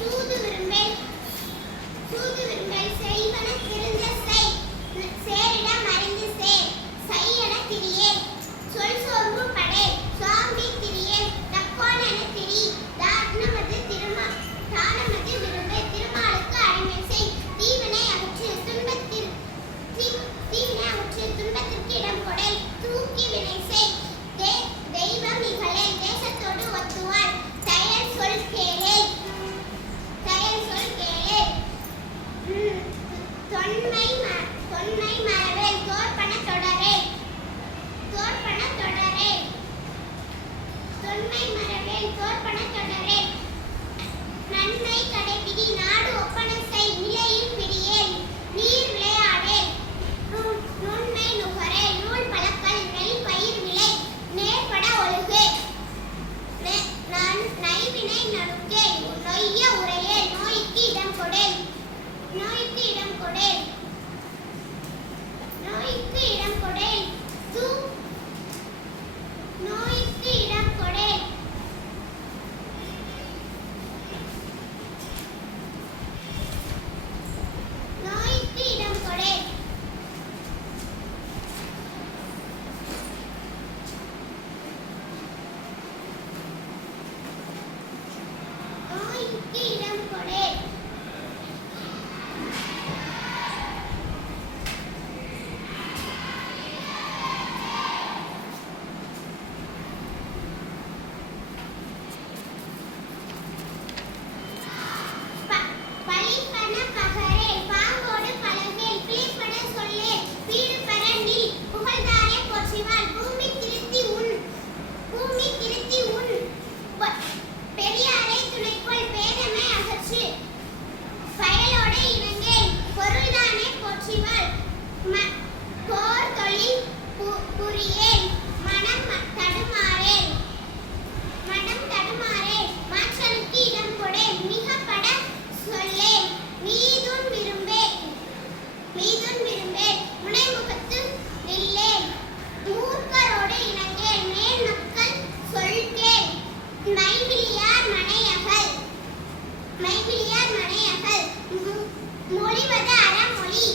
சூது விரும்பேல் செய்வன திருந்த செய் சேரிடம் அறிந்து சேர் செய்யன திரியேல் சொல் சோர்வு படேல் சுவாமி திரியேல் தக்கோன் என திரி தானமது விரும்பே திருமாலுக்கு அடிமை செய் தீவினை அகற்று துன்பத்திற்கு இடம் கொடேல் தூக்கி வினை செய் தெய்வம் இகழேல் தேசத்தோடு ஒத்துவாள் செயல் சொல் கேளேல் தொன்மை மறவேல் தோற்பன தொடரேல் நன்மை கடைபிடி நாடு ஒப்பன செய் நிலையில் பிடியேல் நீர் விளையாடேல் நுண்மை நுகரேல் நூல் பழக்கல் நெல் பயிர் விளை நேர்பட ஒழுகு நைவினை நடுக்கே நொய்ய உரையேல் நோய்க்கு இடம் கொடேல் நோய்க்கு இடம் கொடேல் நோய்க்கு இடம் கொடேல் மொழிவது அறமொழி